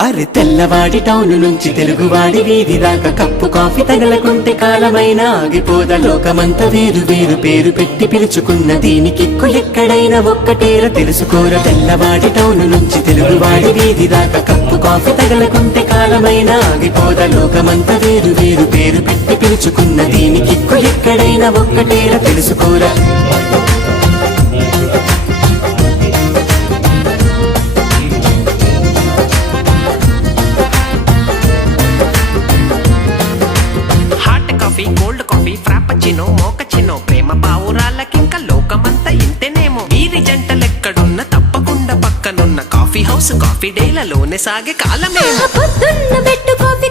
అరే తెల్లవాడి టౌను నుంచి తెలుగువాడి వీధి దాకా కప్పు కాఫీ తగలకుంటే కాలమైనా ఆగిపోద. లోకమంత వేరు వేరు పేరు పెట్టి పిలుచుకున్న దీనికిక్కు ఎక్కడైనా ఒక్కటేర తెలుసుకోర. తెల్లవాడి టౌను నుంచి తెలుగువాడి వీధి దాకా కప్పు కాఫీ తగలకుంటే కాలమైనా ఆగిపోద. లోకమంత వేరు వేరు పేరు పెట్టి పిలుచుకున్న దీనికిక్కు ఎక్కడైనా ఒక్కటేర తెలుసుకోర. కోల్డ్ కాఫీ ఫ్రాపచినో మోకచినో ప్రేమ పావురాలకింక లోకమంతా ఇంతేనేమో. వీరి జంటలెక్కడున్న తప్పకుండా పక్కనున్న కాఫీ హౌస్ కాఫీ డేలలోనే సాగే కాలమేమో. పొద్దున్న పెట్టు కాఫీ